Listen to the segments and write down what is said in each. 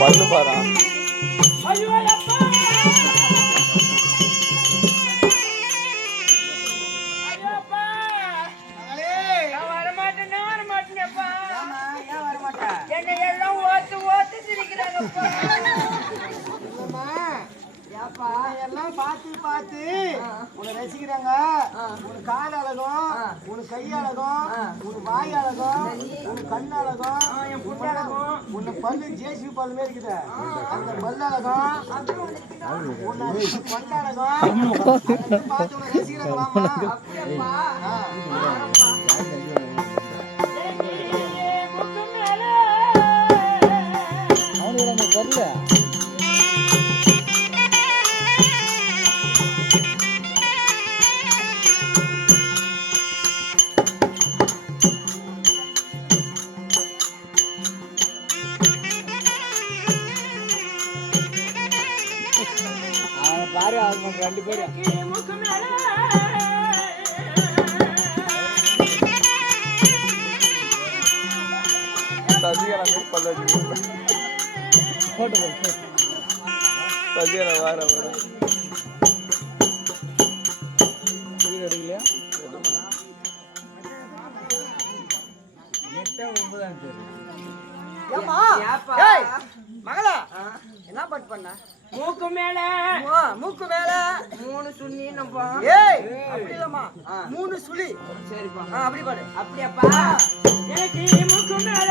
பல்லு பாரா ஐயோ எல்லாம் ஓத்து ஓத்து சிரிக்கிறாங்கப்பா ஏப்பா எல்லாம் பார்த்து பார்த்து உன்னை ரசிக்கிறாங்க. உன் கால் அழகும். உன் கை அழகும். உன் வாய் அழகும். உன் கண் அழகும். என் புட்டு அழகும். உன்னை பல்லு ஜேசி பல்லு மாதிரி இருக்குது அந்த பல்லு அழகும். உன்னை கொண்ட அழகும். பார்த்து உன்னை ரசிக்கிறாங்களாமா போட்டு வேற இது எடுக்கலையா ஏப்பா? ஏய் மகளா என்ன பட் பண்ண? மூக்கு மேல. மூக்கு மேல. மூணு சுண்ணினப்பா ஏய்! அப்படி இல்லம்மா மூணு சுழி. சரிப்பா. அப்படி பாடு. அப்படியாப்பா. எனக்கு மூக்கு மேல.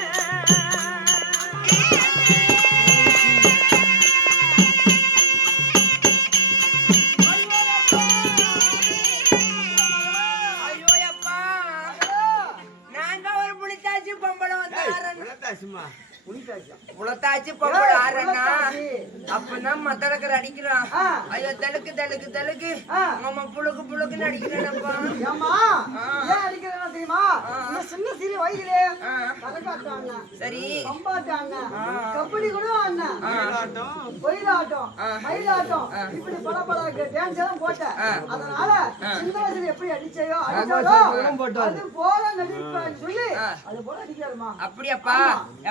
அப்பதான் மத்தளக்கர் அடிக்கிறான். ஐயோ தலுக்கு தலுக்கு தலுக்கு ஆ. நம்ம புழுக்கு புழுக்குன்னு அடிக்கிறானப்பா. ஏம்மா? ஏன் அடிக்கிறேன்னா தெரியுமா? இந்த சின்ன சிறு வயதிலே சரி. கம்பாட்டாங்க கபடி கூட ஆடினேன் ஒயிலாட்டம் மயிலாட்டம் இப்படி பல பல டான்ஸ் எல்லாம் போட்டேன் அதனால சின்ன வயசுல எப்படி அடிச்சையோ அடிச்சாலோ அது போல நடிப்பேன்னு சொல்லி அது போல அடிக்காருமா அப்படியாப்பா?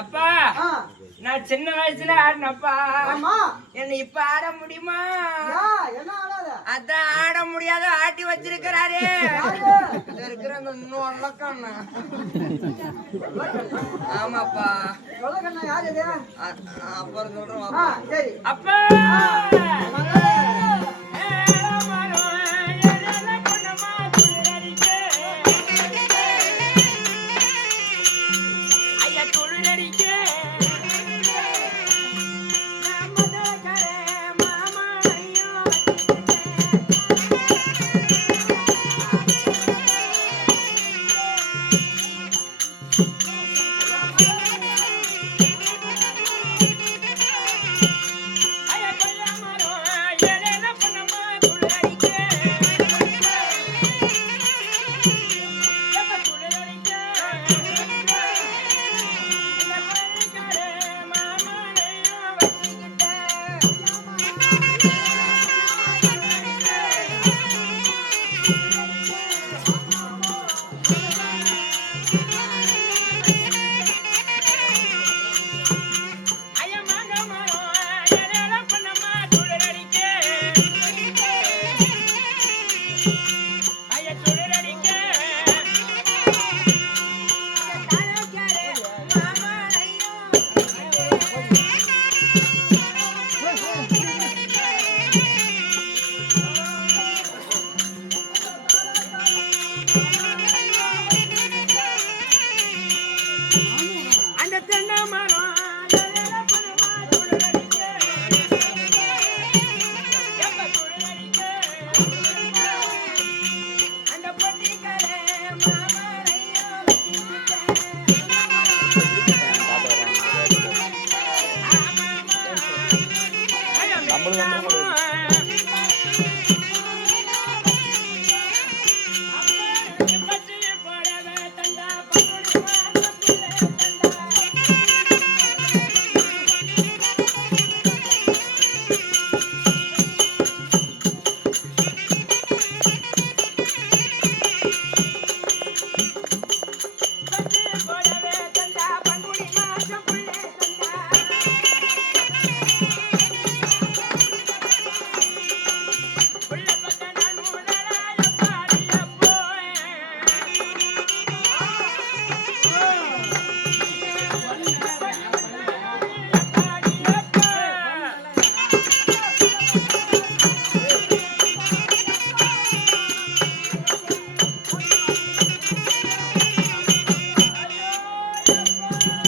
அப்பா ஆ. நான் சின்ன வயசுல ஆடினப்பா. ஆமா. என்ன இப்ப ஆட முடியுமா? அதான் ஆட முடியாத ஆட்டி வச்சிருக்கிறாரே. இருக்கிறவங்க இன்னும் வளர்க்கான ஆமாப்பா. அப்புறம் சரி. அப்பா!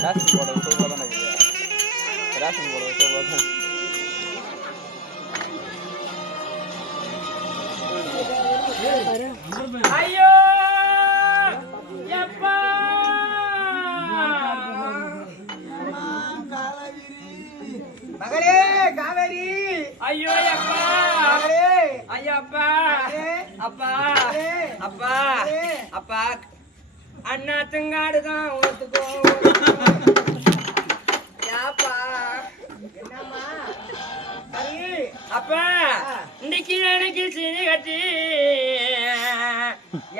ரேஷன் போடுறது சூப்பராக தானே இருக்குது ரேஷன் போடுறது சூப்பராக தான் ஐயோ எப்பா மகளே காவேரி ஐயோ எப்பா மகளே ஐயப்பா அப்பா அப்பா அப்பா அண்ணா திங்காடுதான் ஒத்துக்கோ அப்பா இன்னைக்கு எனக்கு சீனி கட்டி.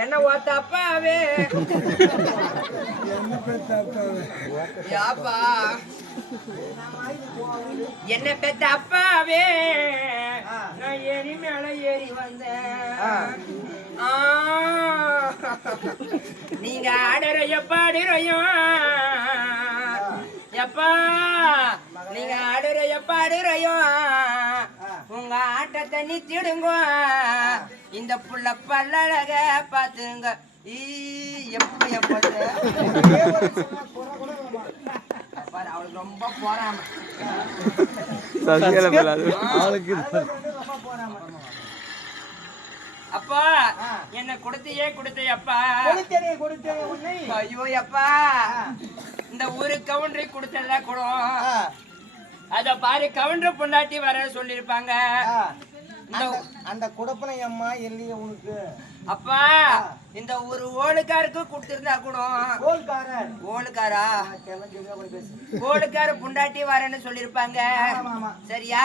என்ன ஓத்த அப்பாவே? யாப்பா? என்ன பெத்த அப்பாவே? நான் ஏறி மேல ஏறி வந்தேன். ஆ, நீங்க ஆடுற எப்பாடுறையும் எப்பா நீங்க ஆடுற எப்பாடுறையும் ஆட்டத்தை நித்திடுங்க. இந்த புள்ள பல்லழக பாத்துங்க ஈ எப்படி அவளுக்கு ரொம்ப போறாம. அவளுக்கு ரொம்ப போறாம அப்பா என்ன கொடுத்தையே உன்னை. ஐயோ அப்பா. இந்த ஊரு கவுண்டரை கொடுத்ததா கூட அத பாரு கவுண்டர் பொண்டாட்டி வர சொல்லிருப்பாங்க. அந்த- குடப்பனை அம்மா இல்லையே உனக்கு. அப்பா இந்த ஒரு ஓடுக்காருக்கு கொடுத்திருந்தா கூட. கோல்காரர் ஓடுக்காரா ஓடுக்கார பொண்டாட்டி வரேன்னு சொல்லிருப்பாங்க. சரியா.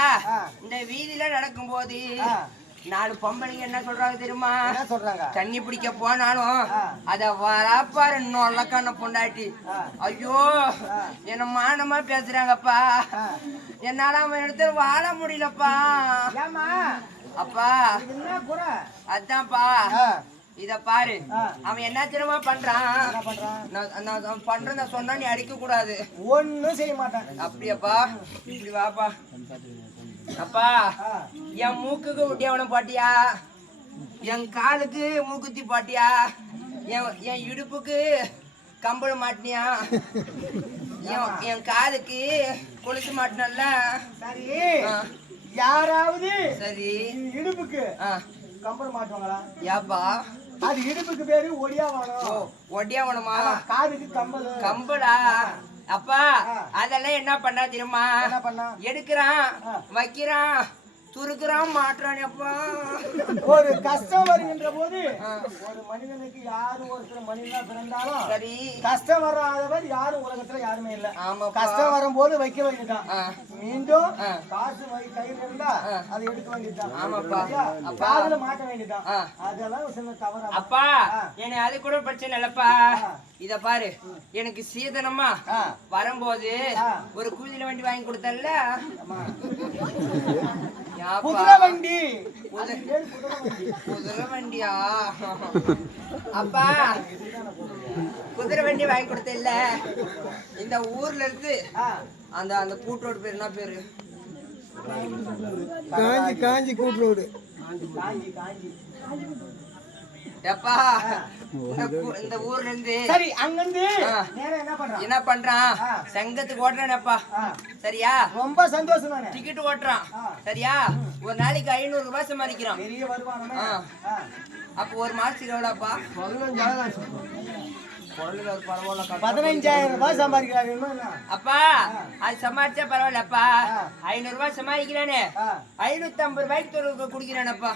இந்த வீதியில நடக்கும்போது ஆ. நாலு பொம்பளைங்க என்ன சொல்றாங்க தெரியுமா? சொல்றாங்க? தண்ணி பிடிக்க போனாலும். அத வராப்பாரு நொல்லக்கான பொண்டாட்டி. ஐயோ என்ன மானமா பேசுறாங்கப்பா. என்னால அவன் இடத்துல வாழ முடியலப்பா. அப்பா அதான்ப்பா. இத பாரு. அவன் என்ன தெரியுமா பண்றான்? நான் பண்றத சொன்னா நீ அடிக்க கூடாது. ஒண்ணும் செய்ய மாட்டான். அப்படியாப்பா? இப்படி வாப்பா. அப்பா என் மூக்குக்கு ஒட்டியவனம் பாட்டியா? என் காலுக்கு மூக்குத்தி பாட்டியா? என் என் இடுப்புக்கு கம்பளம் மாட்டினியா? என் காலுக்கு கொலுசு மாட்டினல்ல? சரி. யாராவது சரி. இடுப்புக்கு ஆ. கம்பல் மாட்டுவாங்களா? ஏப்பா அது இடுப்புக்கு பேரு ஒடியா ஓ வாங்கணும் ஒட்டியாவனமா காதுக்கு கம்பல். கம்பளா அப்பா. அதெல்லாம் என்ன பண்ணா தெரியுமா? என்ன பண்ணா? எடுக்கிறான். வைக்கிறான். துருக்குறான் மாட்டுறான் அப்பா ஒரு கஷ்டம் வருகின்ற போது. ஒரு மனிதனுக்கு யாரு ஒருத்தர் மனிதனா பிறந்தாலும் சரி கஷ்டம் வராதவர் யாரும் உலகத்துல யாருமே இல்ல ஆமாப்பா கஷ்டம் வரும்போது வைக்க வேண்டியதுதான் ஆ. மீண்டும். காசு வை கையில இருந்தா. அதை எடுக்க வேண்டியதுதான் ஆமாப்பா. காதுல மாட்ட வேண்டியதுதான் ஆ. அதெல்லாம் சின்ன தவறு அப்பா. எனக்கு அது கூட பிரச்சனை இல்லப்பா. இத பாரு எனக்கு சீதனமா. வரும்போது. ஒரு குதிரை வண்டி வாங்கி கொடுத்தல்ல ஆமா. குதிரை வண்டி குதிரை வண்டி குதிரை வண்டியா அப்பா குதிரை வண்டி வாங்கி கொடுத்தல்ல. இந்த ஊர்ல இருந்து. அந்த அந்த கூட்டோட பேர் என்ன பேரு? காஞ்சி காஞ்சி கூட்டுரோடு. காஞ்சி காஞ்சி. எப்பா இந்த ஊர்ல இருந்து சரி என்ன பண்றான்? என்ன பண்றான்? ஆ. செங்கத்துக்கு ஓட்டுறானப்பா ஆ. சரியா? ரொம்ப சந்தோஷம் டிக்கெட் ஓட்டுறான். சரியா? ஒரு நாளைக்கு ஐநூறு ரூபாய் சம்பாதிக்கிறான். பெரிய. அப்போ ஒரு மாசத்துக்கு எவ்வளோப்பா பதினஞ்சாயிரம். ரூபாய் சம்பாதிக்கிறாரு. என்ன? அப்பா அது சமாளிச்சா பரவாயில்லப்பா ஐநூறு ரூபாய் சமாளிக்கிறானே ஆ. ஐநூத்தி ஐம்பது ரூபாய்க்கு தொழில் குடிக்கிறானப்பா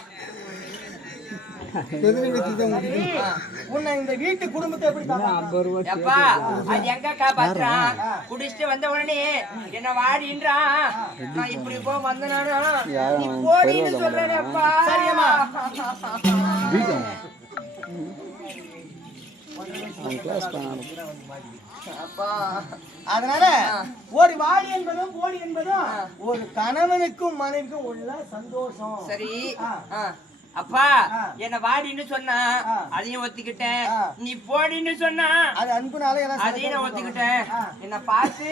உன்னை இந்த வீட்டு குடும்பத்தை எப்படி? அப்பா அது எங்க காப்பாத்துறான் குடிச்சிட்டு வந்த உடனே என்ன வாடின்றான் நான் இப்படி போ வந்தனானா நீ போடின்னு சொல்றேனப்பா சரியம்மா. அதனால ஒரு வாடி என்பதும் போடி என்பதும் ஒரு கணவனுக்கும் மனைவிக்கும் உள்ள சந்தோஷம் சரி. அப்பா. என்ன வாடின்னு சொன்னா. அதையும் ஒத்துக்கிட்டேன். நீ போடின்னு சொன்னா அது அன்புனால அதையும் நான் ஒத்துக்கிட்டேன். என்ன பார்த்து